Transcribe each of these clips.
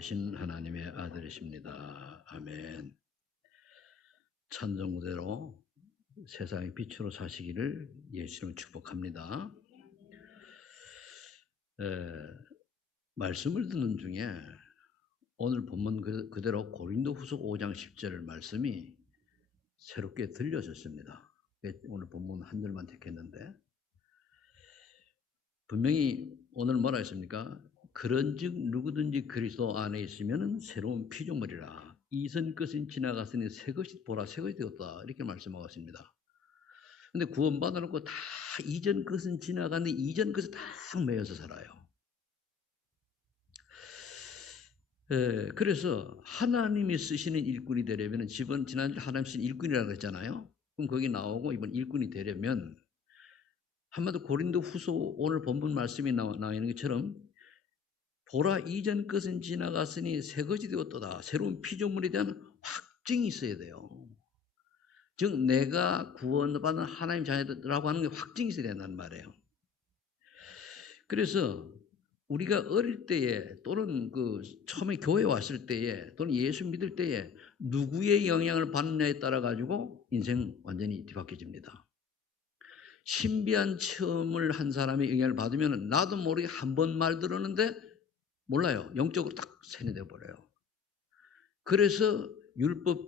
되신 하나님의 아들이십니다. 아멘. 찬송대로 세상의 빛으로 사시기를 예수님을 축복합니다. 말씀을 듣는 중에 오늘 본문 그대로 고린도후서 5장 10절 말씀이 새롭게 들려졌습니다. 오늘 본문 한 절만 택했는데 분명히 오늘 뭐라 했습니까? 그런즉 누구든지 그리스도 안에 있으면 새로운 피조물이라. 이전 것은 지나갔으니 새 것이 보라 새 것이 되었다. 이렇게 말씀하고 있습니다. 근데 구원받아 놓고 다 이전 것은 지나갔는데 이전 것이 다 매여서 살아요. 그래서 하나님이 쓰시는 일꾼이 되려면 지난주에 하나님 쓰신 일꾼이라고 했잖아요. 그럼 거기 나오고 이번 일꾼이 되려면 한마디로 고린도후서 오늘 본문 말씀이 나와 있는 것처럼 보라 이전 것은 지나갔으니 새 것이 되었도다. 새로운 피조물에 대한 확증이 있어야 돼요. 즉 내가 구원받은 하나님 자녀라고 하는 게 확증이 있어야 된다는 말이에요. 그래서 우리가 어릴 때에 또는 처음에 교회 왔을 때에 또는 예수 믿을 때에 누구의 영향을 받느냐에 따라 가지고 인생 완전히 뒤바뀌어집니다. 신비한 체험을 한 사람의 영향을 받으면 나도 모르게 한 번 말 들었는데 몰라요. 영적으로 딱 세뇌돼 버려요. 그래서 율법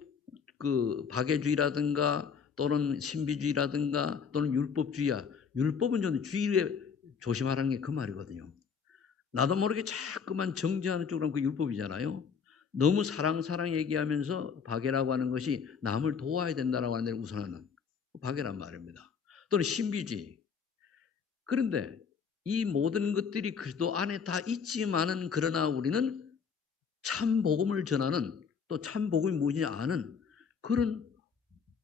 박애주의라든가 또는 신비주의라든가 또는 율법주의야. 율법은 좀 주의에 조심하라는 게 그 말이거든요. 나도 모르게 자꾸만 정죄하는 쪽으로 하면 그 율법이잖아요. 너무 사랑 얘기하면서 박애라고 하는 것이 남을 도와야 된다라고 하는 데를 우선하는 박애란 말입니다. 또는 신비주의. 그런데 이 모든 것들이 그리스도 안에 다 있지만은 그러나 우리는 참 복음을 전하는 또 참 복음이 무엇인지 아는 그런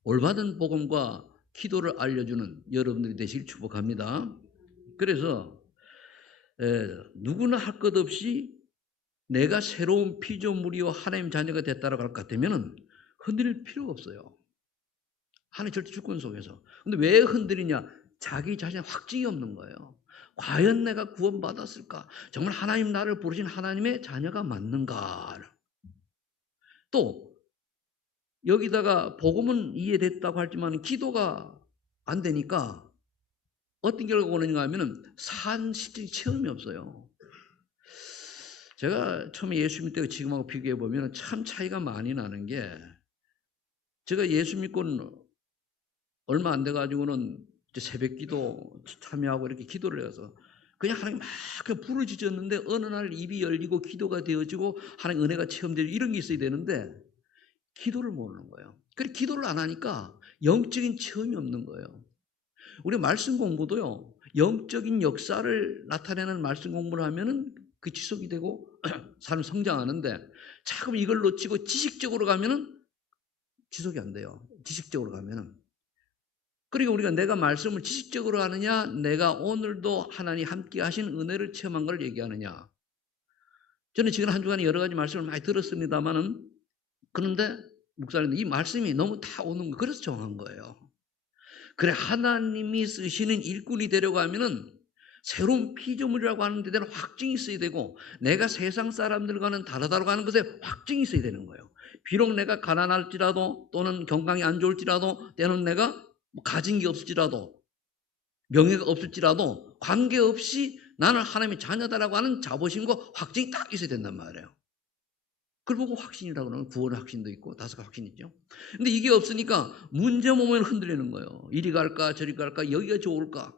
올바른 복음과 기도를 알려주는 여러분들이 되시길 축복합니다. 그래서 누구나 할 것 없이 내가 새로운 피조물이요 하나님 자녀가 됐다라고 할 것 같으면 흔들릴 필요가 없어요. 하나님 절대 주권 속에서. 근데 왜 흔들리냐? 자기 자신의 확증이 없는 거예요. 과연 내가 구원받았을까? 정말 하나님 나를 부르신 하나님의 자녀가 맞는가? 또 여기다가 복음은 이해됐다고 하지만 기도가 안 되니까 어떤 결과가 오는가 하면 실질적인 체험이 없어요. 제가 처음에 예수 믿을 때 지금하고 비교해 보면 참 차이가 많이 나는 게 제가 예수 믿고는 얼마 안 돼가지고는 새벽 기도 참여하고 이렇게 기도를 해서 그냥 하나님 막 부르짖었는데 어느 날 입이 열리고 기도가 되어지고 하나님 은혜가 체험되고 이런 게 있어야 되는데 기도를 모르는 거예요. 그래서 기도를 안 하니까 영적인 체험이 없는 거예요. 우리 말씀 공부도요. 영적인 역사를 나타내는 말씀 공부를 하면은 그 지속이 되고 사람 성장하는데 자꾸 이걸 놓치고 지식적으로 가면은 지속이 안 돼요. 지식적으로 가면은. 그러니까 우리가 내가 말씀을 지식적으로 하느냐, 내가 오늘도 하나님 함께 하신 은혜를 체험한 걸 얘기하느냐. 저는 지금 한 주간에 여러 가지 말씀을 많이 들었습니다만은 그런데 목사님 이 말씀이 너무 다 오는 거예요. 그래서 정한 거예요. 그래 하나님이 쓰시는 일꾼이 되려고 하면은 새로운 피조물이라고 하는 데 대한 확증이 있어야 되고 내가 세상 사람들과는 다르다고 하는 것에 확증이 있어야 되는 거예요. 비록 내가 가난할지라도 또는 건강이 안 좋을지라도 때는 내가 가진 게 없을지라도 명예가 없을지라도 관계없이 나는 하나님의 자녀다라고 하는 자부심과 확증이 딱 있어야 된단 말이에요. 그걸 보고 확신이라고 하면 구원의 확신도 있고 다섯 확신이 있죠. 근데 이게 없으니까 문제 오면 흔들리는 거예요. 이리 갈까 저리 갈까 여기가 좋을까.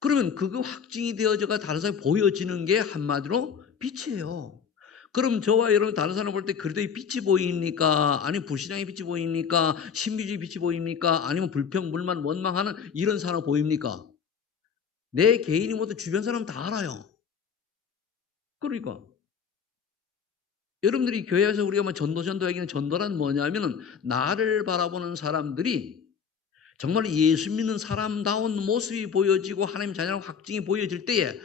그러면 그거 확증이 되어져가 다른 사람이 보여지는 게 한마디로 빛이에요. 그럼 저와 여러분 다른 사람 볼 때 그리스도의 빛이 보입니까? 아니면 불신앙의 빛이 보입니까? 신비주의 빛이 보입니까? 아니면 불평, 불만, 원망하는 이런 사람 보입니까? 내 개인이 모두 주변 사람 다 알아요. 그러니까 여러분들이 교회에서 우리가 전도 얘기는 전도란 뭐냐면은 나를 바라보는 사람들이 정말 예수 믿는 사람다운 모습이 보여지고 하나님 자녀라는 확증이 보여질 때에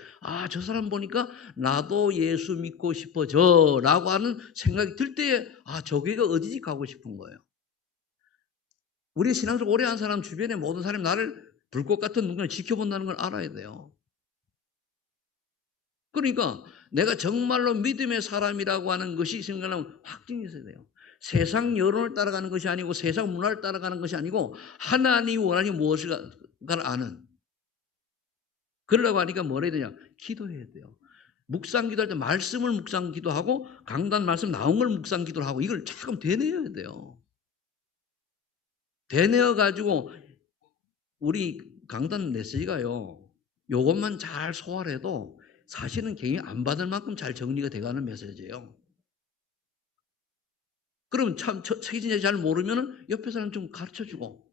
저 사람 보니까 나도 예수 믿고 싶어져 라고 하는 생각이 들 때에 저 교회가 어디지 가고 싶은 거예요. 우리 신앙생활 오래 한 사람 주변에 모든 사람이 나를 불꽃 같은 눈을 지켜본다는 걸 알아야 돼요. 그러니까 내가 정말로 믿음의 사람이라고 하는 것이 생각하면 확증이 있어야 돼요. 세상 여론을 따라가는 것이 아니고 세상 문화를 따라가는 것이 아니고 하나님이 원하는 게 무엇인가를 아는. 그러려고 하니까 뭘 해야 되냐? 기도해야 돼요. 묵상 기도할 때 말씀을 묵상 기도하고 강단 말씀 나온 걸 묵상 기도를 하고 이걸 조금 되뇌어야 돼요. 되뇌어 가지고 우리 강단 메시지가요. 요것만 잘 소화해도 사실은 개인이 안 받을 만큼 잘 정리가 돼가는 메시지예요. 그럼 참 책임진지 잘 모르면 옆에 사람 좀 가르쳐주고.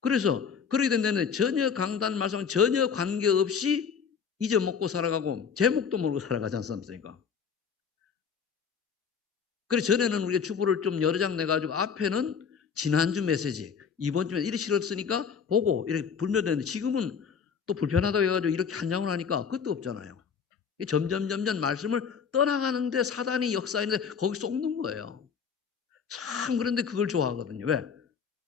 그래서 그렇게 된다면 전혀 강단 말씀은 전혀 관계없이 잊어먹고 살아가고 제목도 모르고 살아가지 않습니까? 그래서 전에는 우리가 주보를 좀 여러 장 내가지고 앞에는 지난주 메시지, 이번 주에 이렇게 실었으니까 보고 이렇게 불면되는데 지금은 또 불편하다고 해가지고 이렇게 한 장을 하니까 그것도 없잖아요. 점점 말씀을 떠나가는데 사단이 역사했는데 거기 쏙는 거예요. 참 그런데 그걸 좋아하거든요. 왜?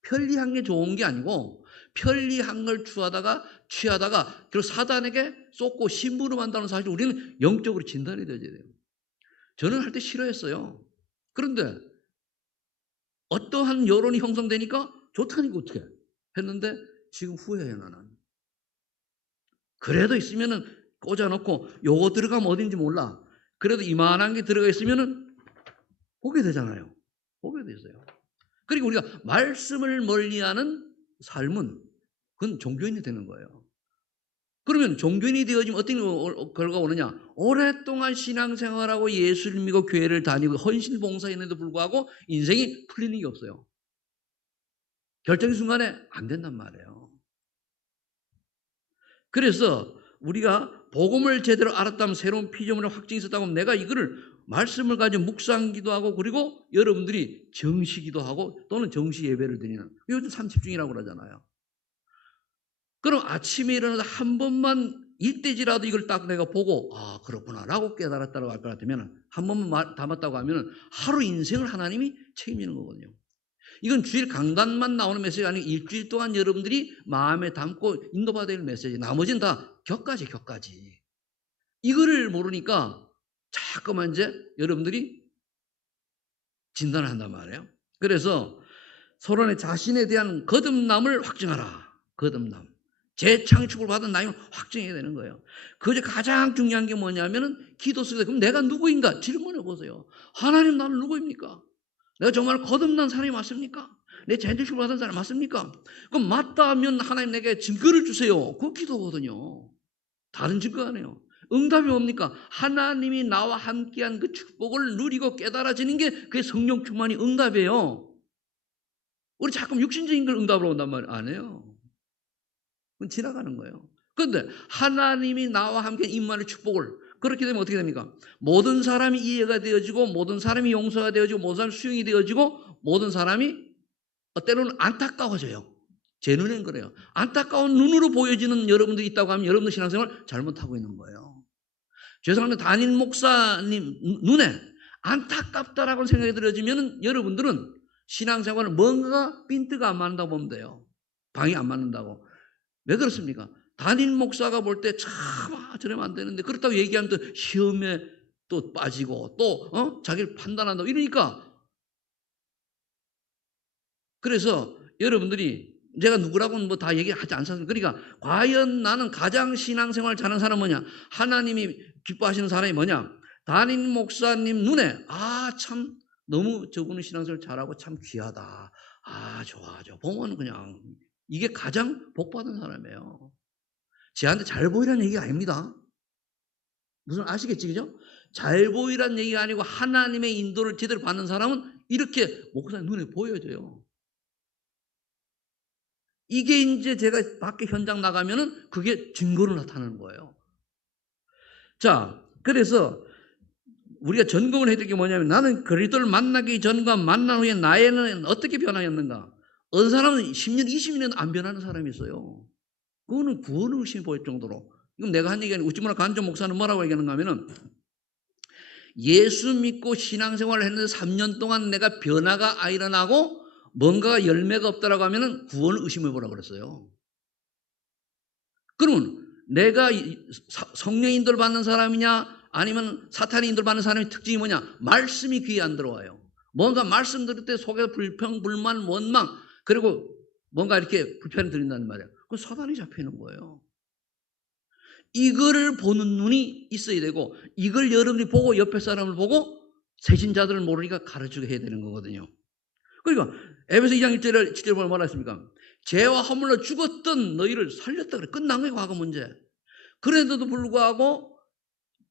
편리한 게 좋은 게 아니고 편리한 걸 취하다가 그리고 사단에게 쏟고 심부름한다는 사실을 우리는 영적으로 진단이 되어야 돼요. 저는 할 때 싫어했어요. 그런데 어떠한 여론이 형성되니까 좋다니까 어떻게 했는데 지금 후회해 나는. 그래도 있으면은 꽂아놓고 요거 들어가면 어딘지 몰라. 그래도 이만한 게 들어가 있으면은 보게 되잖아요. 보게 되어요. 그리고 우리가 말씀을 멀리하는 삶은 그건 종교인이 되는 거예요. 그러면 종교인이 되어지면 어떤 결과가 오느냐? 오랫동안 신앙생활하고 예수를 믿고 교회를 다니고 헌신 봉사했는데도 불구하고 인생이 풀리는 게 없어요. 결정의 순간에 안 된단 말이에요. 그래서 우리가 복음을 제대로 알았다면 새로운 피조물의 확증이 있었다고 하면 내가 이거를 말씀을 가지고 묵상기도 하고 그리고 여러분들이 정시기도 하고 또는 정시 예배를 드리는 요즘 30중이라고 그러잖아요. 그럼 아침에 일어나서 한 번만 일대지라도 이걸 딱 내가 보고 아 그렇구나 라고 깨달았다고 할 것 같으면 한 번만 담았다고 하면 하루 인생을 하나님이 책임지는 거거든요. 이건 주일 강단만 나오는 메시지가 아니고 일주일 동안 여러분들이 마음에 담고 인도받아야 될 메시지. 나머지는 다 격가지. 이거를 모르니까 자꾸만 이제 여러분들이 진단을 한단 말이에요. 그래서 서로의 자신에 대한 거듭남을 확증하라. 거듭남. 재창축을 받은 나임을 확증해야 되는 거예요. 그중 가장 중요한 게 뭐냐면은 기도 속에서 그럼 내가 누구인가 질문해 보세요. 하나님 나는 누구입니까? 내가 정말 거듭난 사람이 맞습니까? 내 재창축을 받은 사람이 맞습니까? 그럼 맞다 하면 하나님 내게 증거를 주세요. 그 기도거든요. 다른 증거 아니에요. 응답이 뭡니까? 하나님이 나와 함께한 그 축복을 누리고 깨달아지는 게 그게 성령 충만이 응답이에요. 우리 자꾸 육신적인 걸 응답으로 온단 말이에요. 안 해요. 그건 지나가는 거예요. 그런데 하나님이 나와 함께 임마의 축복을 그렇게 되면 어떻게 됩니까? 모든 사람이 이해가 되어지고 모든 사람이 용서가 되어지고 모든 사람이 수용이 되어지고 모든 사람이 때로는 안타까워져요. 제 눈엔 그래요. 안타까운 눈으로 보여지는 여러분들이 있다고 하면 여러분들 신앙생활 잘못하고 있는 거예요. 죄송합니다. 담임 목사님 눈에 안타깝다라고 생각이 들어지면 여러분들은 신앙생활은 뭔가 핀트가 안 맞는다고 보면 돼요. 방이 안 맞는다고. 왜 그렇습니까? 담임 목사가 볼 때 참 저러면 안 되는데 그렇다고 얘기하면 또 시험에 또 빠지고 또 자기를 판단한다고 이러니까 그래서 여러분들이 제가 누구라고는 뭐 다 얘기하지 않습니다. 그러니까 과연 나는 가장 신앙생활 잘하는 사람은 뭐냐? 하나님이 기뻐하시는 사람이 뭐냐? 담임 목사님 눈에 참 너무 저분은 신앙생활 잘하고 참 귀하다. 좋아. 보면 그냥 이게 가장 복받은 사람이에요. 쟤한테 잘 보이라는 얘기가 아닙니다. 무슨 아시겠지 그죠? 잘 보이라는 얘기가 아니고 하나님의 인도를 제대로 받는 사람은 이렇게 목사님 눈에 보여져요. 이게 이제 제가 밖에 현장 나가면은 그게 증거로 나타나는 거예요. 자, 그래서 우리가 점검을 해야 될 게 뭐냐면 나는 그리스도를 만나기 전과 만난 후에 나에는 어떻게 변화했는가? 어떤 사람은 10년, 20년 안 변하는 사람이 있어요. 그거는 구원의 의심이 보일 정도로. 이건 내가 한 얘기 아니고 우찌문화 간종 목사는 뭐라고 얘기하는가 하면은 예수 믿고 신앙생활을 했는데 3년 동안 내가 변화가 일어나고 뭔가가 열매가 없다라고 하면은 구원을 의심해 보라고 그랬어요. 그러면 내가 성령 인도를 받는 사람이냐 아니면 사탄의 인도를 받는 사람의 특징이 뭐냐? 말씀이 귀에 안 들어와요. 뭔가 말씀 들을 때 속에 불평, 불만, 원망 그리고 뭔가 이렇게 불편이 들린다는 말이에요. 그 사단이 잡히는 거예요. 이거를 보는 눈이 있어야 되고 이걸 여러분이 보고 옆에 사람을 보고 세신자들을 모르니까 가르치게 해야 되는 거거든요. 그러니까 에베소 2장 1절을 7절 보면 뭐라 했습니까? 죄와 허물로 죽었던 너희를 살렸다 그래. 끝난 거예요, 과거 문제. 그런데도 불구하고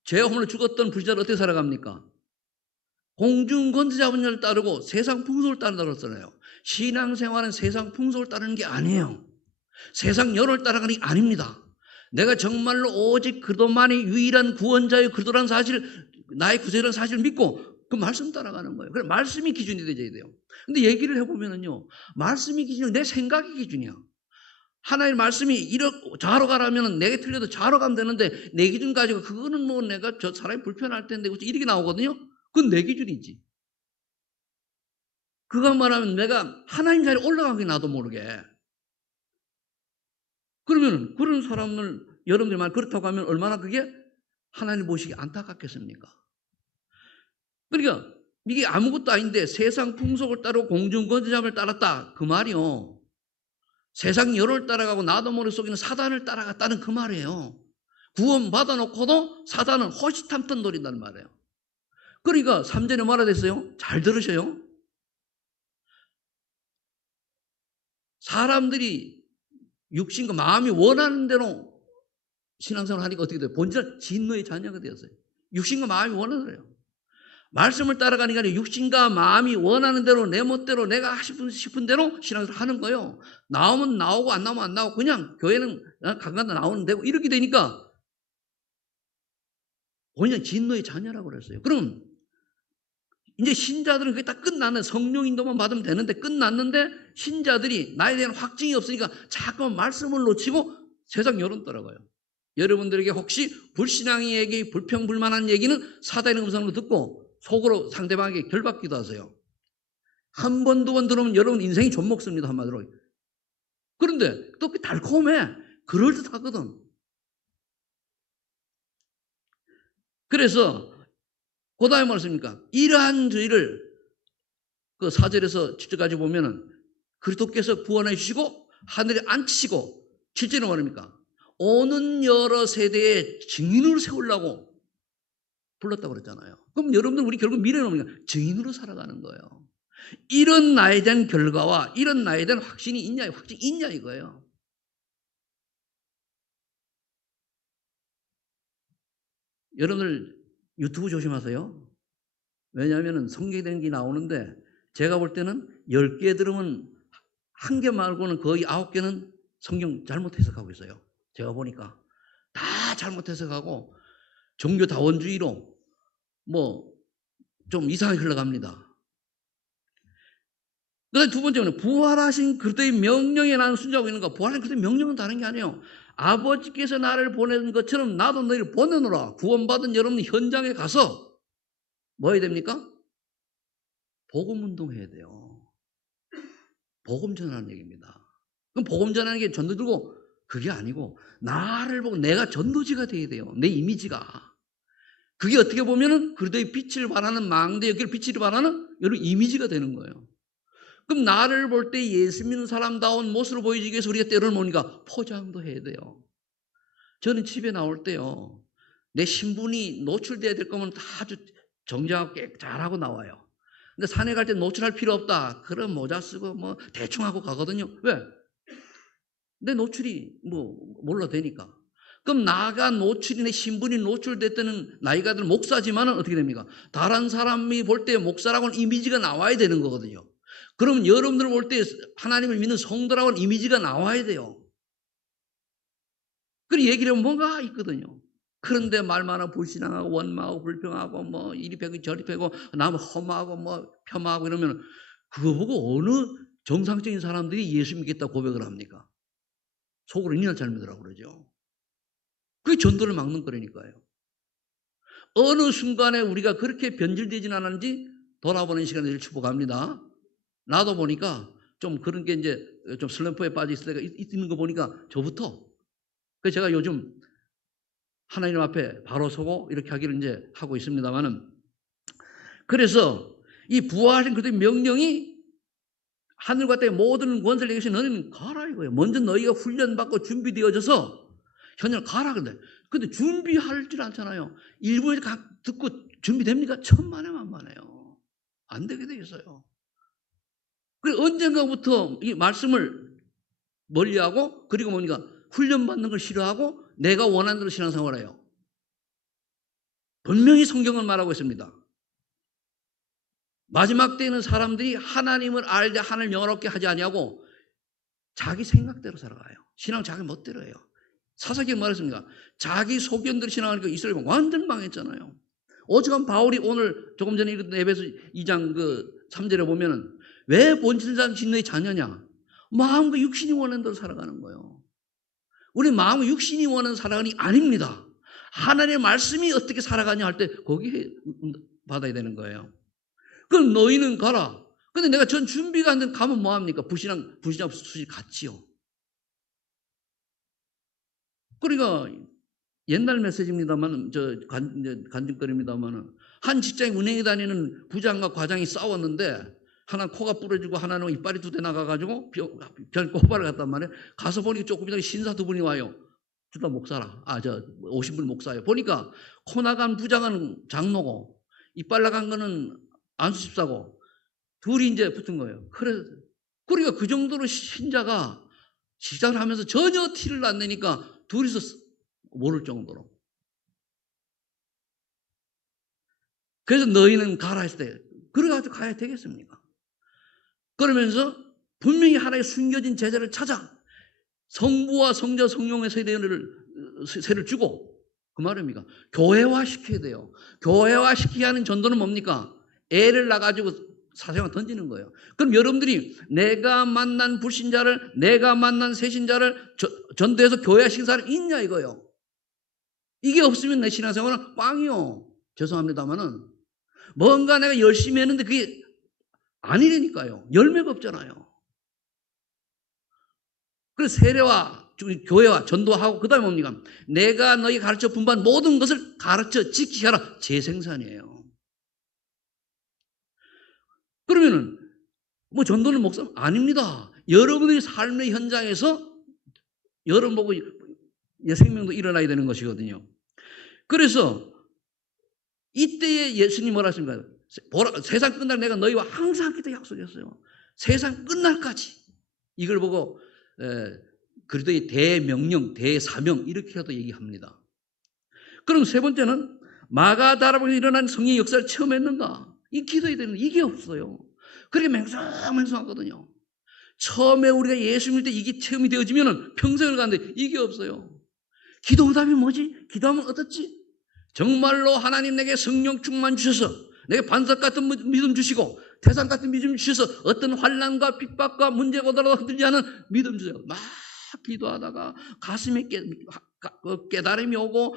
죄와 허물로 죽었던 불자를 어떻게 살아갑니까? 공중권세 잡은 자를 따르고 세상 풍속을 따른다고 그랬잖아요. 신앙생활은 세상 풍속을 따르는 게 아니에요. 세상 여론을 따라가는 게 아닙니다. 내가 정말로 오직 그도만이 유일한 구원자의 그리스도라는 사실, 나의 구세라는 사실을 믿고 그 말씀 따라가는 거예요. 그래서 말씀이 기준이 되어야 돼요. 근데 얘기를 해보면은요, 말씀이 기준이 내 생각이 기준이야. 하나의 말씀이 이렇게 좌로 가라면 내게 틀려도 좌로 가면 되는데 내 기준 가지고 그거는 뭐 내가 저 사람이 불편할 텐데 이렇게 나오거든요. 그건 내 기준이지. 그거 말하면 내가 하나님 자리에 올라간 게 나도 모르게. 그러면 그런 사람을 여러분들 말 그렇다고 하면 얼마나 그게 하나님 보시기 안타깝겠습니까? 그러니까 이게 아무것도 아닌데 세상 풍속을 따르고 공중권세잡을 따랐다 그 말이요. 세상 여론을 따라가고 나도 모르게 속이는 사단을 따라갔다는 그 말이에요. 구원 받아놓고도 사단은 호시탐탐 노린다는 말이에요. 그러니까 3절에 뭐라 됐어요? 잘 들으셔요. 사람들이 육신과 마음이 원하는 대로 신앙생활을 하니까 어떻게 돼요? 본질 진노의 자녀가 되었어요. 육신과 마음이 원하는 대로. 말씀을 따라가니까 육신과 마음이 원하는 대로 내 멋대로 내가 싶은 대로 신앙생활을 하는 거예요. 나오면 나오고 안 나오면 안 나오고 그냥 교회는 간간다 나오는 되고 이렇게 되니까 본인은 진노의 자녀라고 그랬어요. 그럼 이제 신자들은 그게 다 끝났네. 성령 인도만 받으면 되는데 끝났는데 신자들이 나에 대한 확증이 없으니까 자꾸 말씀을 놓치고 세상 여론 따라가요. 여러분들에게 혹시 불신앙의 얘기, 불평불만한 얘기는 사단의 음성으로 듣고 속으로 상대방에게 결받기도 하세요. 한 번, 두 번 들으면 여러분 인생이 좀먹습니다. 한마디로. 그런데 또 달콤해. 그럴듯하거든. 그래서 그 다음에 말씀입니까? 이러한 저희를 그 4절에서 7절까지 보면은 그리스도께서 구원해 주시고 하늘에 앉히시고 7절은 뭐랍니까? 오는 여러 세대의 증인으로 세우려고 불렀다고 그랬잖아요. 그럼 여러분들 우리 결국 미래는 뭡니까? 증인으로 살아가는 거예요. 이런 나에 대한 결과와 이런 나에 대한 확신이 있냐, 확신이 있냐 이거예요. 여러분들 유튜브 조심하세요. 왜냐하면 성경에 대한 게 나오는데 제가 볼 때는 10개 들으면 1개 말고는 거의 9개는 성경 잘못 해석하고 있어요. 제가 보니까 다 잘못 해석하고 종교 다원주의로 뭐 좀 이상하게 흘러갑니다. 그다음 두 번째는 부활하신 그리스도의 명령에 나는 순종하고 있는 거. 부활하신 그리스도의 명령은 다른 게 아니에요. 아버지께서 나를 보낸 것처럼 나도 너희를 보내노라. 구원받은 여러분 현장에 가서 뭐 해야 됩니까? 복음 운동해야 돼요. 복음 전하는 얘기입니다. 그럼 복음 전하는 게 전도 들고 그게 아니고 나를 보고 내가 전도지가 돼야 돼요. 내 이미지가. 그게 어떻게 보면은 그리스도의 빛을 발하는 망대 여기를 빛을 발하는 여러분 이미지가 되는 거예요. 그럼 나를 볼 때 예수 믿는 사람다운 모습을 보여주기 위해서 우리가 때로는 뭐니까 포장도 해야 돼요. 저는 집에 나올 때요. 내 신분이 노출돼야 될 거면 다 아주 정장하고 잘하고 나와요. 근데 산에 갈 때 노출할 필요 없다. 그런 모자 쓰고 뭐 대충 하고 가거든요. 왜? 내 노출이 뭐 몰라 되니까. 그럼 나가 노출이 내 신분이 노출됐다는 나이가 든 목사지만은 어떻게 됩니까? 다른 사람이 볼 때 목사라고는 이미지가 나와야 되는 거거든요. 그러면 여러분들 볼 때 하나님을 믿는 성도라고는 이미지가 나와야 돼요. 그리고 얘기를 하면 뭔가 있거든요. 그런데 말만 불신앙하고 원망하고 불평하고 뭐 이리 패고 저리 패고 남 험하고 뭐 폄하하고 이러면 그거 보고 어느 정상적인 사람들이 예수 믿겠다 고백을 합니까? 속으로 인연을 잘 믿으라고 그러죠. 그게 전도를 막는 거라니까요. 어느 순간에 우리가 그렇게 변질되진 않았는지 돌아보는 시간을 축복합니다. 나도 보니까 좀 그런 게 이제 좀 슬럼프에 빠져 있을 때가 있는 거 보니까 저부터. 그래서 제가 요즘 하나님 앞에 바로 서고 이렇게 하기를 이제 하고 있습니다만은, 그래서 이 부활하신 그의 명령이 하늘과 땅의 모든 권세를 얘기해서 너희는 가라 이거예요. 먼저 너희가 훈련받고 준비되어져서 현장 가라. 근데 준비할 줄 않잖아요. 일부에서 듣고 준비됩니까? 천만에만만해요. 안 되게 돼 있어요. 그래서 언젠가부터 이 말씀을 멀리하고, 그리고 뭡니까? 훈련받는 걸 싫어하고 내가 원하는 대로 신앙생활을 해요. 분명히 성경은 말하고 있습니다. 마지막 때에는 사람들이 하나님을 알되 하나님을 영화롭게 하지 아니하고 자기 생각대로 살아가요. 신앙 자기 멋대로 해요. 사사기에 말했습니다. 자기 소견대로 신앙하니까 이스라엘이 완전 망했잖아요. 오죽하면 바울이 오늘 조금 전에 읽었던 에베소 2장 3절에 보면은 왜 본질상 진노의 자녀냐? 마음과 육신이 원하는 대로 살아가는 거예요. 우리 마음과 육신이 원하는 살아가는 게 아닙니다. 하나님의 말씀이 어떻게 살아가냐 할 때 거기에 받아야 되는 거예요. 그럼 너희는 가라. 근데 내가 전 준비가 안 된 가면 뭐합니까? 불신앙 수지 같지요. 그러니까 옛날 메시지입니다만, 간증거리입니다만, 한 직장에 은행에 다니는 부장과 과장이 싸웠는데, 하나는 코가 부러지고 하나는 이빨이 두 대 나가가지고 호발을 갔단 말이에요. 가서 보니까 조금 전에 신사 두 분이 와요. 둘 다 목사라. 오신 분 목사예요. 보니까 코 나간 부장은 장로고, 이빨 나간 거는 안수집사고, 둘이 이제 붙은 거예요. 그러니까 그 정도로 신자가 시작을 하면서 전혀 티를 안 내니까 둘이서 모를 정도로. 그래서 너희는 가라 했을 때, 그래가지고 가야 되겠습니까? 그러면서 분명히 하나의 숨겨진 제자를 찾아 성부와 성자 성령의 세를 주고, 그 말입니까? 교회화시켜야 돼요. 교회화시키게 하는 전도는 뭡니까? 애를 낳아가지고 사생활 던지는 거예요. 그럼 여러분들이 내가 만난 불신자를, 내가 만난 새신자를 전도해서 교회화시킨 사람이 있냐 이거요. 이게 없으면 내 신앙생활은 꽝이요. 죄송합니다만은 뭔가 내가 열심히 했는데 그게 아니라니까요. 열매가 없잖아요. 그래서 세례와 교회와 전도하고 그다음에 뭡니까? 내가 너희 가르쳐 분반 모든 것을 가르쳐 지키게 하라. 재생산이에요. 그러면은 뭐 전도는 목사 아닙니다. 여러분의 삶의 현장에서 여러분 보고 생명도 일어나야 되는 것이거든요. 그래서 이때에 예수님 뭐라 하십니까? 세상 끝날 내가 너희와 항상 함께 약속했어요. 세상 끝날까지. 이걸 보고 그리스도의 대명령, 대사명 이렇게라도 얘기합니다. 그럼 세 번째는 마가다락방에서 일어난 성령의 역사를 처음 했는가? 이 기도해야 되는데 이게 없어요. 그렇게 맹성맹성하거든요. 처음에 우리가 예수 믿을 때 이게 체험이 되어지면 평생을 가는데 이게 없어요. 기도 응답이 뭐지? 기도하면 어떻지? 정말로 하나님 내게 성령 충만 주셔서 내게 반석 같은 믿음 주시고 태산 같은 믿음 주셔서 어떤 환난과 핍박과 문제가 오더라도 흔들리지 않은 믿음 주세요. 막 기도하다가 가슴에 깨달음이 오고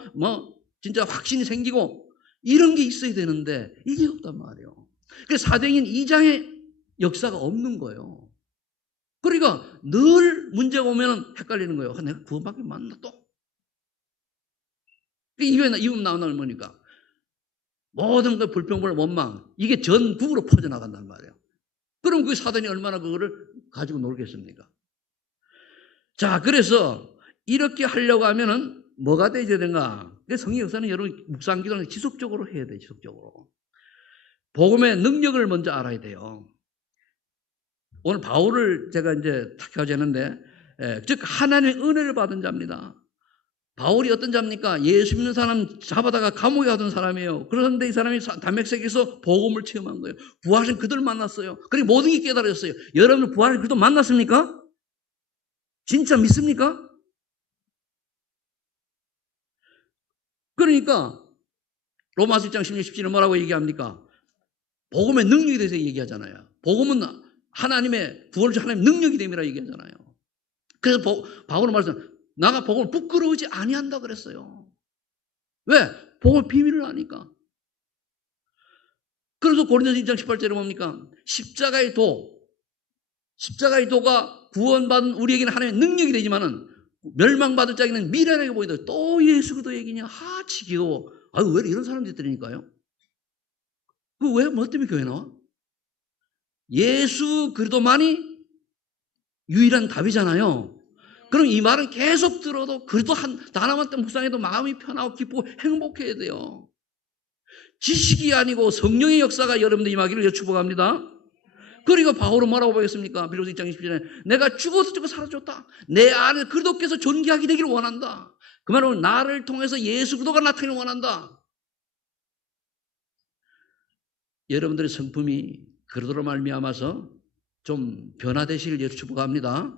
진짜 확신이 생기고 이런 게 있어야 되는데 이게 없단 말이에요. 그래서 사도행전 2장에 역사가 없는 거예요. 그러니까 늘 문제가 오면 헷갈리는 거예요. 내가 구원받기 맞나 또? 이유는 나오는 뭐니까? 모든 그 불평불만 원망 이게 전국으로 퍼져나간단 말이에요. 그럼 그 사단이 얼마나 그거를 가지고 놀겠습니까? 자, 그래서 이렇게 하려고 하면은 뭐가 되어야 되는가? 성령 역사는 여러분 묵상 기도는 지속적으로 해야 돼요. 지속적으로. 복음의 능력을 먼저 알아야 돼요. 오늘 바울을 제가 이제 탁하자는데, 즉 하나님의 은혜를 받은 자입니다. 바울이 어떤 자입니까? 예수 믿는 사람 잡아다가 감옥에 가던 사람이에요. 그런데 이 사람이 다메섹에서 복음을 체험한 거예요. 부활하신 그들을 만났어요. 그리고 모든 게 깨달아졌어요. 여러분 부활하신 그들 만났습니까? 진짜 믿습니까? 그러니까 로마서 1장 16, 17은 뭐라고 얘기합니까? 복음의 능력에 대해서 얘기하잖아요. 복음은 하나님의 구원을 주신 하나님의 능력이 됨이라 얘기하잖아요. 그래서 바울은 말씀 나가 복음을 부끄러우지 아니한다 그랬어요. 왜? 복음의 비밀을 아니까. 그래서 고린도서 1장 18절에 뭡니까? 십자가의 도가 구원받은 우리에게는 하나님의 능력이 되지만은 멸망받을 자에게는 미련하게 보이다. 또 예수 그리스도 얘기냐? 지겨워. 아유, 왜 이런 사람들이 들으니까요? 뭐 때문에 교회 나와? 예수 그리스도만이 유일한 답이잖아요. 그럼 이 말은 계속 들어도 그래도 단어만 때 묵상해도 마음이 편하고 기쁘고 행복해야 돼요. 지식이 아니고 성령의 역사가 여러분들 임하기를 축복합니다. 그리고 바울은 뭐라고 보겠습니까? 빌립보서 1장 20절에 내가 죽어서 살아줬다. 내 안에 그리스도께서 존귀하게 되기를 원한다. 그 말은 나를 통해서 예수 그리스도가 나타나기를 원한다. 여러분들의 성품이 그리스도로 말미암아서 좀 변화되시길 축복합니다.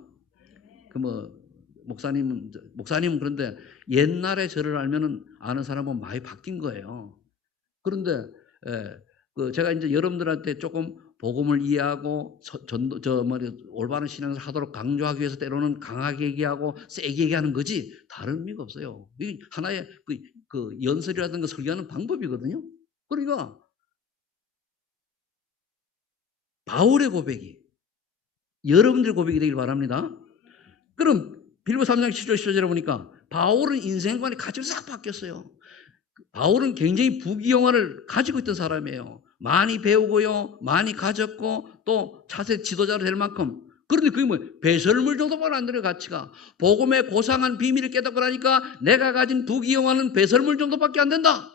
목사님은 그런데 옛날에 저를 알면은 아는 사람은 많이 바뀐 거예요. 그런데 제가 이제 여러분들한테 조금 복음을 이해하고 올바른 신앙을 하도록 강조하기 위해서 때로는 강하게 얘기하고 세게 얘기하는 거지 다른 의미가 없어요. 이게 하나의 그 연설이라든가 설교하는 방법이거든요. 그러니까 바울의 고백이 여러분들의 고백이 되길 바랍니다. 그럼 빌립보 3장 10절 15절에 보니까 바울은 인생관이 가지고 싹 바뀌었어요. 바울은 굉장히 부귀영화를 가지고 있던 사람이에요. 많이 배우고요, 많이 가졌고 또 차세 지도자로 될 만큼. 그런데 그게 뭐 배설물 정도만 안 들어요. 가치가 복음의 고상한 비밀을 깨닫고 나니까 내가 가진 부귀영화는 배설물 정도밖에 안 된다.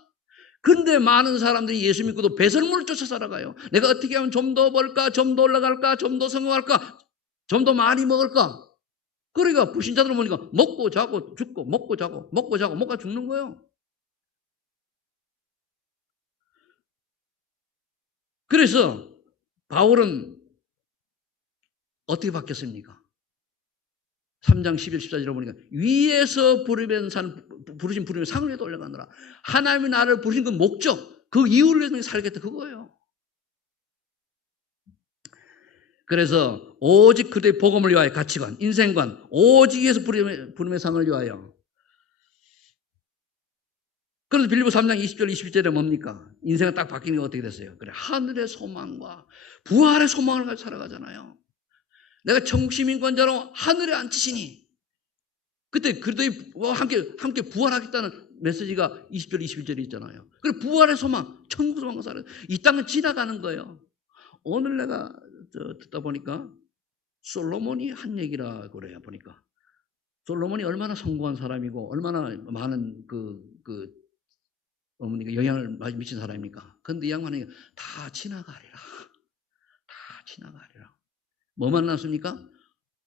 근데 많은 사람들이 예수 믿고도 배설물을 쫓아 살아가요. 내가 어떻게 하면 좀 더 벌까, 좀 더 올라갈까, 좀 더 성공할까, 좀 더 많이 먹을까. 그러니까 불신자들은 보니까 먹고 자고 죽고 먹고 자고 먹고 자고 먹고 죽는 거예요. 그래서 바울은 어떻게 바뀌었습니까? 3장 11, 14절에 보니까 위에서 부르신 부르면 상을 위에 올라가느라 하나님이 나를 부르신 그 목적, 그 이유를 위해서 살겠다 그거예요. 그래서 오직 그들의 복음을 위하여 가치관, 인생관, 오직 위에서 부름의 상을 위하여. 그래서 빌립보 3장 20절 21절에 뭡니까? 인생은 딱 바뀌는 게 어떻게 됐어요? 그래, 하늘의 소망과 부활의 소망을 가지고 살아가잖아요. 내가 천국 시민권자로 하늘에 앉히시니 그때 그들이 함께 부활하겠다는 메시지가 20절 21절에 있잖아요. 그래, 부활의 소망, 천국 소망과 살아요. 이 땅은 지나가는 거예요. 오늘 내가 듣다 보니까 솔로몬이 한 얘기라 그래요. 보니까 솔로몬이 얼마나 성공한 사람이고 얼마나 많은 어머니가 영향을 많이 미친 사람입니까? 그런데 이 양반이 다 지나가리라. 다 지나가리라. 뭐만 남습니까?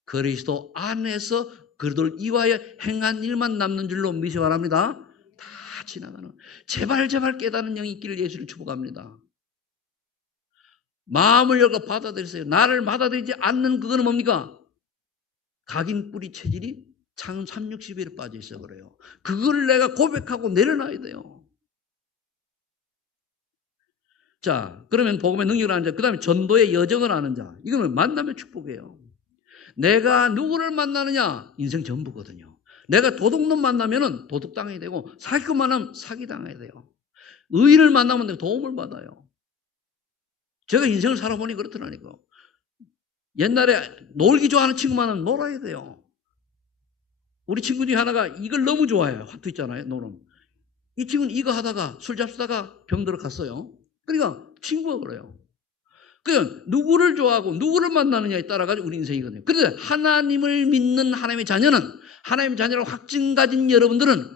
그리스도 안에서 그들을 이와여 행한 일만 남는 줄로 믿으시 바랍니다. 다 지나가는. 제발 깨닫는 영이 있기를 예수를 축복합니다. 마음을 열고 받아들이세요. 나를 받아들이지 않는 그거는 뭡니까? 각인 뿌리 체질이 창 360일에 빠져 있어 그래요. 그걸 내가 고백하고 내려놔야 돼요. 자, 그러면 복음의 능력을 아는 자, 그 다음에 전도의 여정을 아는 자. 이거는 만남의 축복이에요. 내가 누구를 만나느냐? 인생 전부거든요. 내가 도둑놈 만나면 도둑당해야 되고 사기꾼 만나면 사기당해야 돼요. 의인을 만나면 도움을 받아요. 제가 인생을 살아보니 그렇더라니까요. 옛날에 놀기 좋아하는 친구 만나면 놀아야 돼요. 우리 친구 중에 하나가 이걸 너무 좋아해요. 화투 있잖아요. 노름. 이 친구는 이거 하다가 술 잡수다가 병 들어갔어요. 그러니까 친구가 그래요. 그러니까 누구를 좋아하고 누구를 만나느냐에 따라 가지고 우리 인생이거든요. 그런데 하나님을 믿는 하나님의 자녀는, 하나님의 자녀라고 확증 가진 여러분들은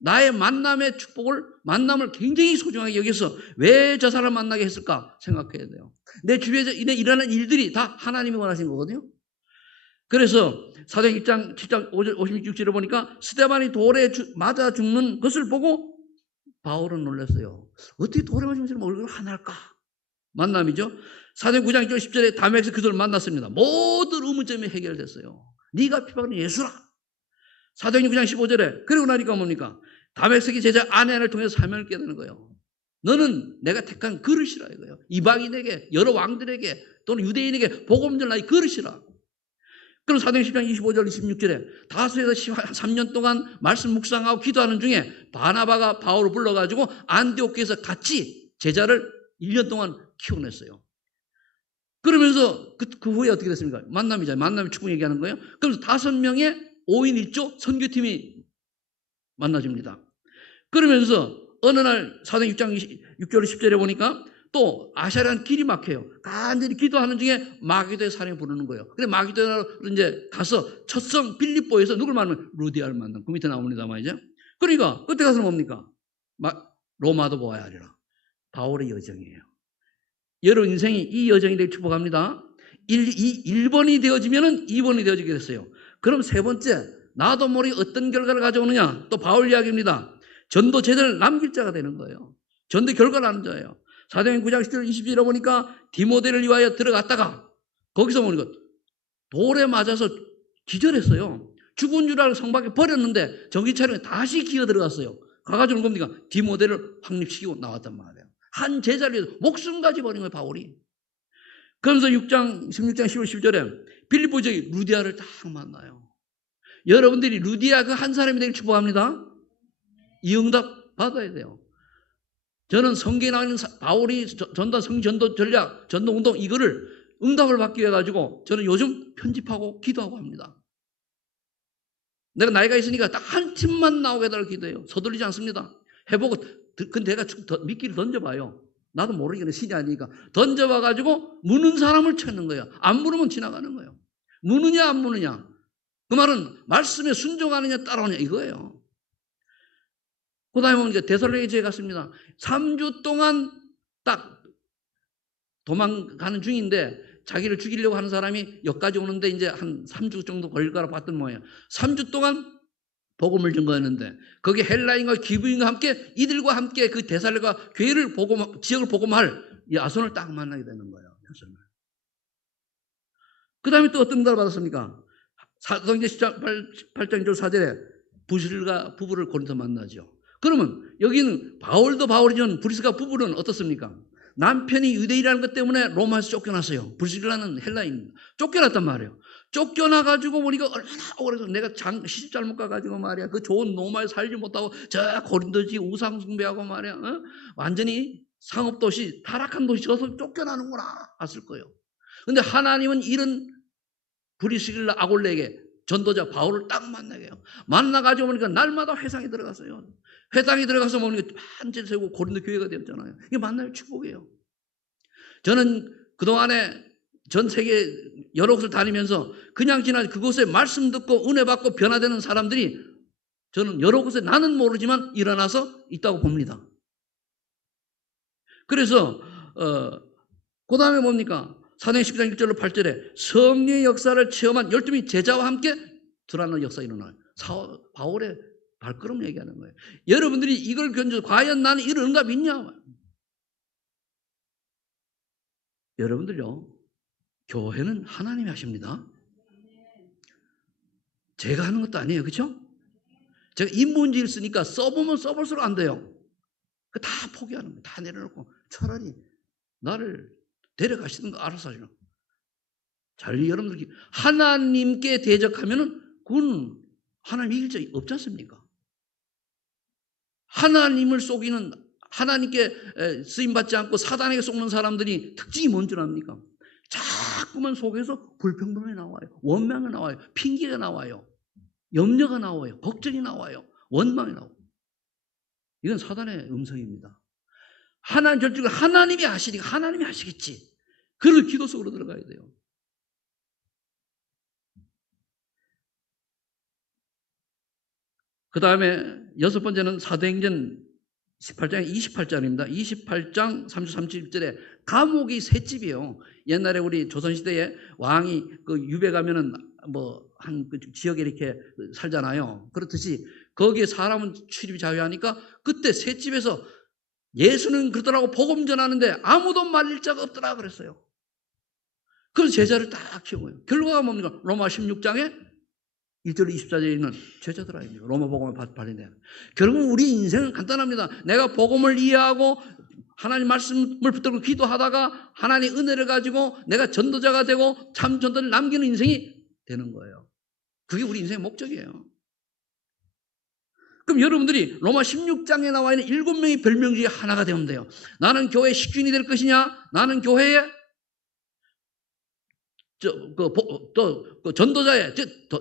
나의 만남을 굉장히 소중하게 여기서 왜 저 사람 만나게 했을까 생각해야 돼요. 내 주위에서 일어나는 일들이 다 하나님이 원하신 거거든요. 그래서 사도행전 7장 56절에 보니까 스데반이 돌에 맞아 죽는 것을 보고 바울은 놀랐어요. 어떻게 돌에 맞은 사람이 얼굴을 하나일까? 만남이죠. 사도행전 9장 1절 10절에 담에서 그들을 만났습니다. 모든 의문점이 해결됐어요. 네가 피박는 예수라. 사도행전 9장 15절에 그러고 나니까 뭡니까? 다메섹의 제자 아내를 통해서 사명을 깨닫는 거예요. 너는 내가 택한 그릇이라 이거예요. 이방인에게, 여러 왕들에게 또는 유대인에게 복음 전할 나의 그릇이라. 그럼 사도행전 10장 25절 26절에 다소에서 3년 동안 말씀 묵상하고 기도하는 중에 바나바가 바울을 불러가지고 안디옥에서 같이 제자를 1년 동안 키워냈어요. 그러면서 그 후에 어떻게 됐습니까? 만남이 축복 얘기하는 거예요. 그래서 5명의 5인 1조 선교팀이 만나집니다. 그러면서 어느 날 사도행 6장 6절 10절에 보니까 또 아시아라는 길이 막혀요. 간절히 기도하는 중에 마기도의 사람이 부르는 거예요. 그래 마기도로 이제 가서 첫 성 빌립보에서 누굴 만나면 루디아를 만나. 그 밑에 나옵니다 말이죠. 그러니까 그때 가서 뭡니까? 로마도 보아야 하리라. 바울의 여정이에요. 여러분 인생이 이 여정이 되길 축복합니다. 1번이 되어지면 2번이 되어지게 됐어요. 그럼 세 번째, 나도 모르게 어떤 결과를 가져오느냐? 또 바울 이야기입니다. 전도 제자를 남길 자가 되는 거예요. 전도 결과를 하는 자예요. 사도행 9장 10절 20절에 보니까 디모데를 위하여 들어갔다가 거기서 보니까 돌에 맞아서 기절했어요. 죽은 줄 알고 성 밖에 버렸는데 정신 차리고 다시 기어 들어갔어요. 가가지고 뭡니까? 디모데를 확립시키고 나왔단 말이에요. 한 제자를 위해서 목숨까지 버린 거예요, 바울이. 그러면서 16장 10월 10절에 빌립보 지역에 루디아를 딱 만나요. 여러분들이 루디아 그 한 사람이 되길 축복합니다. 이 응답 받아야 돼요. 저는 성경에 나오는 바울이 성전도 전략, 전도 운동 이거를 응답을 받기 위해 가지고 저는 요즘 편집하고 기도하고 합니다. 내가 나이가 있으니까 딱 한 팀만 나오게 해달라고 기도해요. 서둘리지 않습니다. 해보고 근데 내가 미끼를 던져봐요. 나도 모르겠네. 신이 아니니까. 던져봐가지고 무는 사람을 찾는 거예요. 안 무르면 지나가는 거예요. 무느냐 안 무느냐. 그 말은 말씀에 순종하느냐 따라오느냐 이거예요. 그 다음에 보니까 데살로니가에 갔습니다. 3주 동안 딱 도망가는 중인데 자기를 죽이려고 하는 사람이 여기까지 오는데 이제 한 3주 정도 걸릴 거라 봤던 모양이에요. 3주 동안 복음을 증거했는데 거기 헬라인과 기브인과 함께 이들과 함께 그 데살로니가 교회를 지역을 복음할 야손을 딱 만나게 되는 거예요. 그 다음에 또 어떤 응답을 받았습니까? 사도행전 8장 1절 4절에 부실과 부부를 고린도 만나죠. 그러면 여기는 바울도 바울이지만 브리스가 부부는 어떻습니까? 남편이 유대인이라는 것 때문에 로마에서 쫓겨났어요. 브리스라는 헬라인 쫓겨났단 말이에요. 쫓겨나가지고 보니까 얼마나 억울해서 내가 시집 잘못 가가지고 말이야. 그 좋은 로마에 살지 못하고 저 고린도지 우상숭배하고 말이야. 완전히 상업도시, 타락한 도시 저서 쫓겨나는구나 했을 거예요. 근데 하나님은 이런 브리스길라 아골레에게 전도자 바울을 딱 만나게 해요. 만나가지고 보니까 날마다 회상에 들어갔어요. 회당에 들어가서 보니까 한질 세우고 고린도 교회가 되었잖아요. 이게 만나면 축복이에요. 저는 그동안에 전 세계 여러 곳을 다니면서 그냥 지나 그곳에 말씀 듣고 은혜 받고 변화되는 사람들이 저는 여러 곳에 나는 모르지만 일어나서 있다고 봅니다. 그래서 그 다음에 뭡니까? 사도행전 10장 1절로 8절에 성령의 역사를 체험한 12명의 제자와 함께 드러나는 역사가 일어나요. 바울의 발걸음 얘기하는 거예요. 여러분들이 이걸 견뎌 과연 나는 이런 응답이 있냐? 여러분들요, 교회는 하나님이 하십니다. 제가 하는 것도 아니에요. 그렇죠? 제가 인문지를 쓰니까 써보면 써볼수록 안 돼요. 다 포기하는 거예요. 다 내려놓고 차라리 나를 데려가시는 거 알아서 하시는 거예요. 잘 여러분들 하나님께 대적하면은 그건 하나님 이길 적 없지 않습니까? 하나님을 속이는 하나님께 쓰임받지 않고 사단에게 속는 사람들이 특징이 뭔 줄 압니까? 자꾸만 속에서 불평등이 나와요. 원망이 나와요. 핑계가 나와요. 염려가 나와요. 걱정이 나와요. 원망이 나와요. 이건 사단의 음성입니다. 하나님 결정을 하나님이 하시니까 하나님이 하시겠지. 그를 기도 속으로 들어가야 돼요. 그 다음에 여섯 번째는 사도행전 18장 28절입니다. 28장 33절에 감옥이 세 집이에요. 옛날에 우리 조선시대에 왕이 그 유배 가면은 뭐 한 그 지역에 이렇게 살잖아요. 그렇듯이 거기에 사람은 출입이 자유하니까 그때 세 집에서 예수는 그러더라고 복음 전하는데 아무도 말릴 자가 없더라 그랬어요. 그래서 제자를 딱 키우고요. 결과가 뭡니까? 로마 16장에 1절 24절에 있는 제자들 아닙니까? 로마 복음을 발휘해야 돼요. 결국 우리 인생은 간단합니다. 내가 복음을 이해하고 하나님 말씀을 붙들고 기도하다가 하나님의 은혜를 가지고 내가 전도자가 되고 참 전도를 남기는 인생이 되는 거예요. 그게 우리 인생의 목적이에요. 그럼 여러분들이 로마 16장에 나와 있는 7명의 별명 중에 하나가 되면 돼요. 나는 교회의 식주인이 될 것이냐? 나는 교회의 전도자의,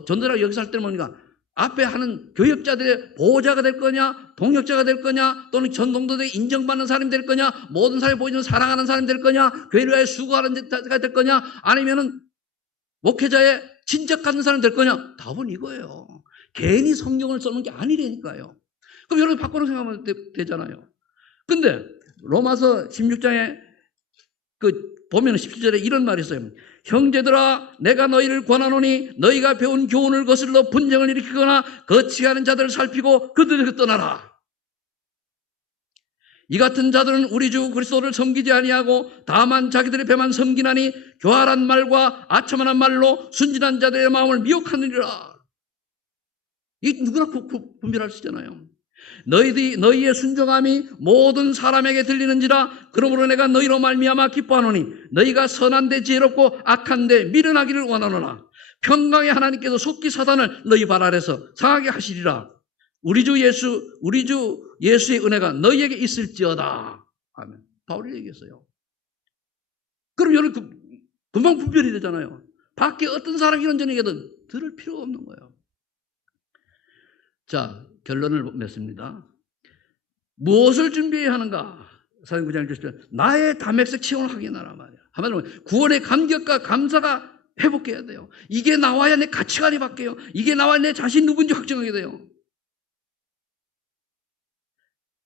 전도자가 여기서 할 때는 뭡니까? 앞에 하는 교역자들의 보호자가 될 거냐, 동역자가 될 거냐, 또는 전동도에 인정받는 사람이 될 거냐, 모든 사람이 보이는 사랑하는 사람이 될 거냐, 교회를 위하여 수고하는 자가 될 거냐, 아니면은 목회자의 친척 같은 사람이 될 거냐? 답은 이거예요. 괜히 성경을 써놓은 게 아니라니까요. 그럼 여러분 바꿔놓고 생각하면 되잖아요. 근데 로마서 16장에 보면 17절에 이런 말이 있어요. 형제들아, 내가 너희를 권하노니 너희가 배운 교훈을 거슬러 분쟁을 일으키거나 거치하는 자들을 살피고 그들에게 떠나라. 이 같은 자들은 우리 주 그리스도를 섬기지 아니하고 다만 자기들의 배만 섬기나니 교활한 말과 아첨하는 말로 순진한 자들의 마음을 미혹하느니라. 이 누구나 분별할 수 있잖아요. 너희의 순종함이 모든 사람에게 들리는지라. 그러므로 내가 너희로 말미암아 기뻐하노니 너희가 선한데 지혜롭고 악한데 미련하기를 원하노라. 평강의 하나님께서 속히 사단을 너희 발 아래서 상하게 하시리라. 우리 주 예수의 은혜가 너희에게 있을지어다. 아멘. 바울이 얘기했어요. 그럼 여러분 금방 분별이 되잖아요. 밖에 어떤 사람이 이런 얘기든 들을 필요가 없는 거예요. 자, 결론을 맺습니다. 무엇을 준비해야 하는가? 사도행 9장 1절 나의 담액색 체온을 확인하라 말이야. 한마디로 구원의 감격과 감사가 회복해야 돼요. 이게 나와야 내 가치관이 바뀌어요. 이게 나와야 내 자신 누군지 확정하게 돼요.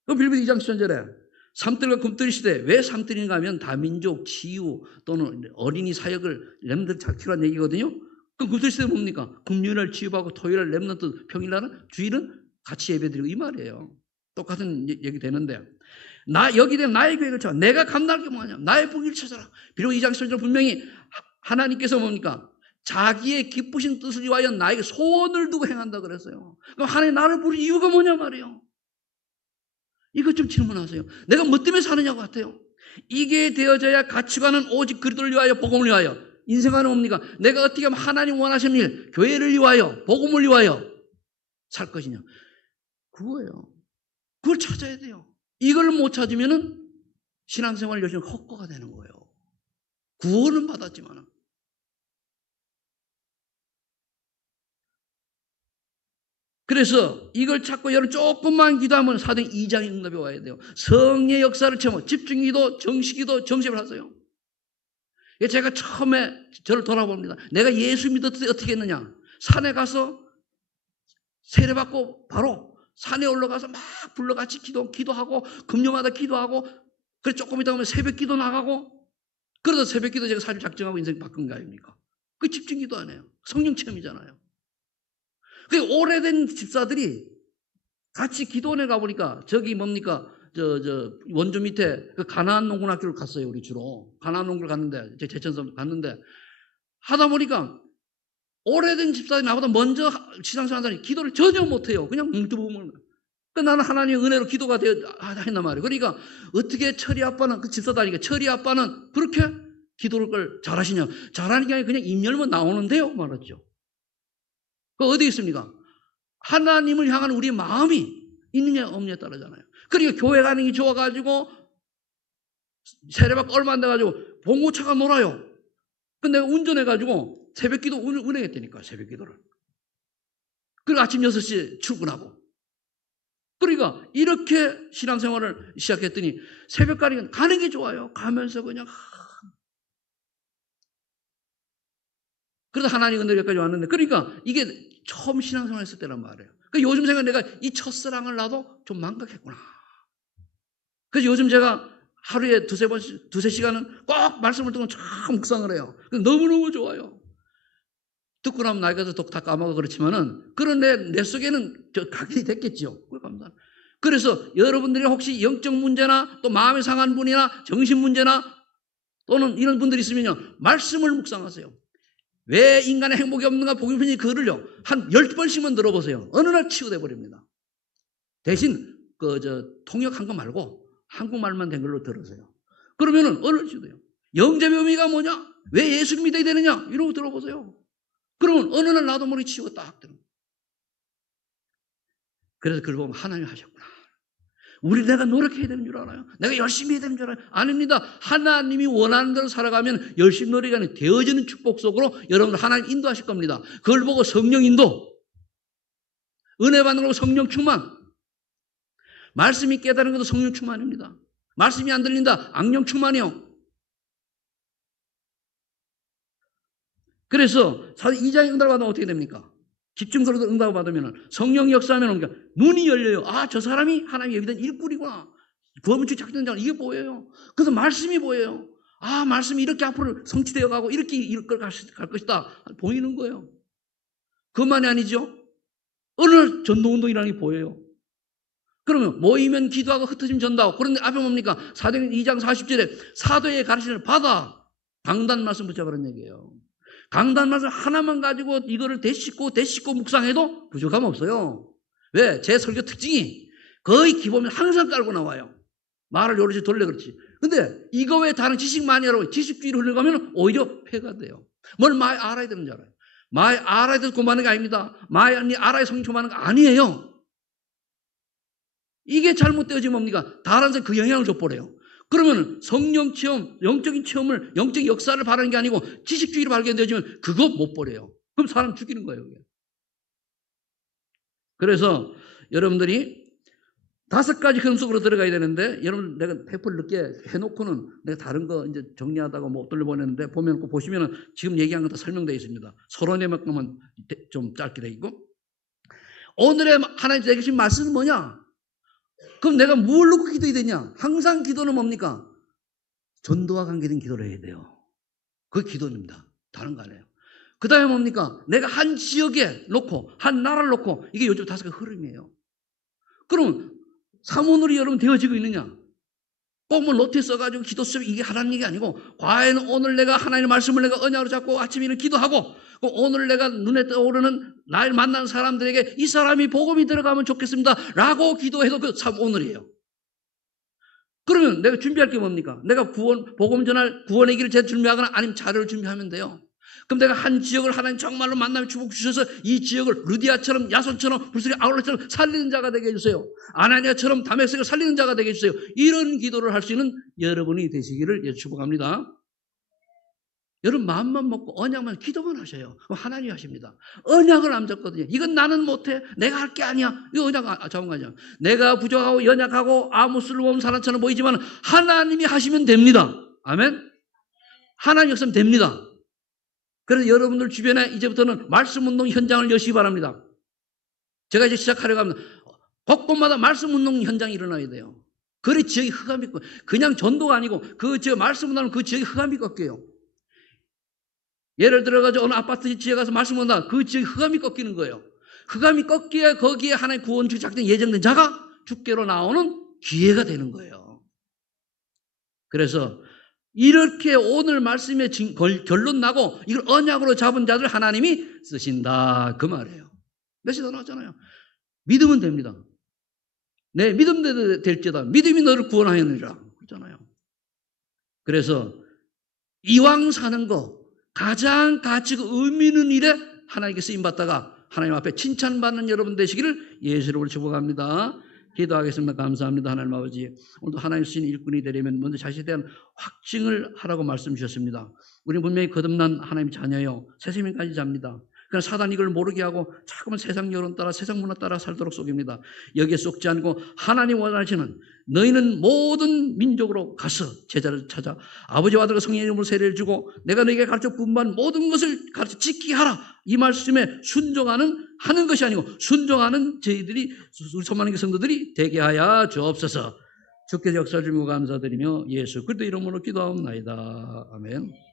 빌립보 2장 10절에 삼들과 금들 시대, 왜 삼들인가 하면 다민족, 치유 또는 어린이 사역을 렘들 잡기란 얘기거든요. 그럼 금들 시대 뭡니까? 금요일날 치유하고 토요일날 렘넌트 평일날은 주일은 같이 예배드리고 이 말이에요. 똑같은 얘기 되는데 여기 된 나의 계획을 찾아. 내가 감당할 게 뭐냐? 나의 복을 찾아라. 비록 2장 10절 분명히 하나님께서 뭡니까? 자기의 기쁘신 뜻을 위하여 나에게 소원을 두고 행한다 그랬어요. 그럼 하나님 나를 부른 이유가 뭐냐 말이에요. 이것 좀 질문하세요. 내가 뭐 때문에 사느냐고 같아요. 이게 되어져야 가치관은 오직 그리스도를 위하여 복음을 위하여. 인생관은 뭡니까? 내가 어떻게 하면 하나님 원하시는 일, 교회를 위하여, 복음을 위하여 살 것이냐. 그거예요. 그걸 찾아야 돼요. 이걸 못 찾으면은 신앙생활 열심히 헛거가 되는 거예요. 구원은 받았지만. 그래서 이걸 찾고 여러분 조금만 기도하면 사도행 2장의 응답이 와야 돼요. 성의 역사를 체험, 집중기도, 정식기도, 정심을 하세요. 제가 처음에 저를 돌아봅니다. 내가 예수 믿었을 때 어떻게 했느냐. 산에 가서 세례받고 바로 산에 올라가서 막 불러같이 기도하고 금요마다 기도하고 그래 조금 있다 보면 새벽 기도 나가고 그러다 새벽 기도 제가 사실 작정하고 인생 바꾼 거 아닙니까? 그 집중기도 안 해요. 성령 체험이잖아요. 그 오래된 집사들이 같이 기도원에 가보니까 저기 뭡니까? 원주 밑에 그 가나안 농군 학교를 갔어요. 우리 주로. 가나안 농구를 갔는데, 제천섬 갔는데 하다 보니까 오래된 집사들이 나보다 먼저 신앙생활 하더니 기도를 전혀 못해요. 그냥 뭉뚱뭉뚱. 그러니까 나는 하나님의 은혜로 기도가 했단 말이에요. 그러니까 어떻게 철이 아빠는, 그 집사다니까 철이 아빠는 그렇게 기도를 잘하시냐. 잘하는 게 아니라 그냥 입 열면 나오는데요. 말했죠. 그 어디 있습니까? 하나님을 향한 우리 마음이 있느냐 없느냐에 따르잖아요. 그러니까 교회 가는 게 좋아가지고 세례받고 얼마 안 돼가지고 봉고차가 놀아요. 근데 내가 운전해가지고 새벽기도 운행했다니까. 새벽기도를. 그리고 아침 6시에 출근하고. 그러니까 이렇게 신앙생활을 시작했더니 새벽까지 가는 게 좋아요. 가면서 그냥 그래서 하나님 은혜까지 왔는데, 그러니까 이게 처음 신앙생활 했을 때란 말이에요. 그러니까 요즘 생각 내가 이 첫사랑을 나도 좀 망각했구나. 그래서 요즘 제가 하루에 두세 시간은 꼭 말씀을 듣고 참 묵상을 해요. 너무너무 좋아요. 듣고 나면 나이가 다 까먹어 그렇지만은, 그런 내 속에는 각인이 됐겠죠. 감사합니다. 그래서 여러분들이 혹시 영적 문제나 또 마음이 상한 분이나 정신 문제나 또는 이런 분들이 있으면요, 말씀을 묵상하세요. 왜 인간의 행복이 없는가 복음편지 글을요 한 10번씩만 들어보세요. 어느 날 치유돼 버립니다. 대신 통역한 거 말고 한국말만 된 걸로 들으세요. 그러면은 어느 날 치유돼요. 영접의 의미가 뭐냐? 왜 예수를 믿어야 되느냐? 이러고 들어보세요. 그러면 어느 날 나도 모르게 치유가 딱 들어요. 그래서 그걸 보면 하나님이 하셨구나. 내가 노력해야 되는 줄 알아요? 내가 열심히 해야 되는 줄 알아요? 아닙니다. 하나님이 원하는 대로 살아가면 열심히 노력이 아니라 되어지는 축복 속으로 여러분들 하나님 인도하실 겁니다. 그걸 보고 성령 인도, 은혜 받는 거 성령 충만, 말씀이 깨달은 것도 성령 충만입니다. 말씀이 안 들린다, 악령 충만이요. 그래서 2장의 응답을 받으면 어떻게 됩니까? 집중적으로 응답을 받으면 성령 역사하면 눈이 열려요. 아, 저 사람이 하나님의 예비된 일꾼이구나. 구원문축 작전장 이게 보여요. 그래서 말씀이 보여요. 아, 말씀이 이렇게 앞으로 성취되어 가고 이렇게 이끌 갈 것이다. 보이는 거예요. 그것만이 아니죠. 어느 전도운동이라는 게 보여요. 그러면 모이면 기도하고 흩어지면 전도하고. 그런데 앞에 뭡니까? 사도행 2장 40절에 사도의 가르침을 받아 강단 말씀 붙잡으라는 얘기예요. 강단 말씀 하나만 가지고 이거를 되씹고 묵상해도 부족함 없어요. 왜? 제 설교 특징이 거의 기본면 항상 깔고 나와요. 말을 요렇게 돌려 그렇지. 근데 이거 외에 다른 지식 많이 하라고 지식주의로 흘러가면 오히려 폐가 돼요. 뭘 많이 알아야 되는 줄 알아요. 많이 알아야 돼서 공부하는 게 아닙니다. 많이 알아야 성령 충만하는 거 아니에요. 이게 잘못되어지면 뭡니까? 다른 사람 그 영향을 줘버려요. 그러면 성령 체험, 영적인 체험을, 영적인 역사를 바라는 게 아니고 지식주의로 발견되어지면 그거 못 버려요. 그럼 사람 죽이는 거예요. 그게. 그래서 여러분들이 5가지 흐름 속으로 들어가야 되는데, 여러분 내가 페이퍼를 늦게 해놓고는 내가 다른 거 이제 정리하다가 못 돌려보냈는데, 보시면은 지금 얘기한 거 다 설명되어 있습니다. 서론에만큼은 좀 짧게 되어 있고. 오늘의 하나님 내게 주신 말씀은 뭐냐? 그럼 내가 뭘 놓고 기도해야 되냐? 항상 기도는 뭡니까? 전도와 관계된 기도를 해야 돼요. 그게 기도입니다. 다른 거 아니에요. 그 다음에 뭡니까? 내가 한 지역에 놓고, 한 나라를 놓고, 이게 요즘 5가지 흐름이에요. 그럼 사모늘이 여러분 되어지고 있느냐? 꼭 뭐 노트에 써가지고 기도 쓰면 이게 하라는 얘기 아니고, 과연 오늘 내가 하나님의 말씀을 내가 언약으로 잡고 아침에 일을 기도하고, 오늘 내가 눈에 떠오르는 날 만난 사람들에게 이 사람이 복음이 들어가면 좋겠습니다 라고 기도해도 그 참 오늘이에요. 그러면 내가 준비할 게 뭡니까? 내가 복음 전할 구원의 길을 제가 준비하거나 아니면 자료를 준비하면 돼요. 그럼 내가 한 지역을 하나님 정말로 만나면 축복 주셔서 이 지역을 루디아처럼, 야손처럼, 불스리 아울렛처럼 살리는 자가 되게 해주세요. 아나니아처럼 다메섹을 살리는 자가 되게 해주세요. 이런 기도를 할 수 있는 여러분이 되시기를 축복합니다. 여러분 마음만 먹고 언약만 기도만 하셔요. 그럼 하나님이 하십니다. 언약을 안 잡거든요. 이건 나는 못해. 내가 할 게 아니야. 이거 언약 잡은 거죠. 내가 부족하고 연약하고 아무 쓸모없는 사람처럼 보이지만 하나님이 하시면 됩니다. 아멘. 하나님 역사는 됩니다. 그래서 여러분들 주변에 이제부터는 말씀운동 현장을 여시기 바랍니다. 제가 이제 시작하려고 합니다. 곳곳마다 말씀운동 현장이 일어나야 돼요. 그래 지역이 흑암이 꺾여요. 그냥 전도가 아니고 그 지역 말씀운동은 그 지역이 흑암이 꺾여요. 예를 들어가지고 어느 아파트 지역에 가서 말씀운동한다. 그 지역이 흑암이 꺾이는 거예요. 흑암이 꺾여야 거기에 하나의 구원주 작전이 예정된 자가 주께로 나오는 기회가 되는 거예요. 그래서 이렇게 오늘 말씀의 결론 나고 이걸 언약으로 잡은 자들 하나님이 쓰신다 그 말이에요. 메시지 나왔잖아요. 믿으면 됩니다. 내 믿음 될지다. 믿음이 너를 구원하였느니라 그랬잖아요. 그래서 이왕 사는 거 가장 가치가 의미 있는 일에 하나님께 쓰임받다가 하나님 앞에 칭찬받는 여러분 되시기를 예수로 축복합니다. 기도하겠습니다. 감사합니다. 하나님 아버지, 오늘도 하나님 주신 일꾼이 되려면 먼저 자신에 대한 확증을 하라고 말씀 주셨습니다. 우리는 분명히 거듭난 하나님 자녀요, 새 생명까지 잡니다. 그러나 사단이 이걸 모르게 하고 자꾸만 세상 여론 따라 세상 문화 따라 살도록 속입니다. 여기에 속지 않고 하나님 원하시는 너희는 모든 민족으로 가서 제자를 찾아 아버지와 아들과 성령의 이름으로 세례를 주고 내가 너희에게 가르쳐 분부한 모든 것을 가르쳐 지키게 하라. 이 말씀에 순종하는 하는 것이 아니고 순종하는 저희들이 우리 소망의 성도들이 되게 하여 주옵소서. 주께서 역사를 주시고 감사드리며 예수 그리스도 이름으로 기도하옵나이다. 아멘.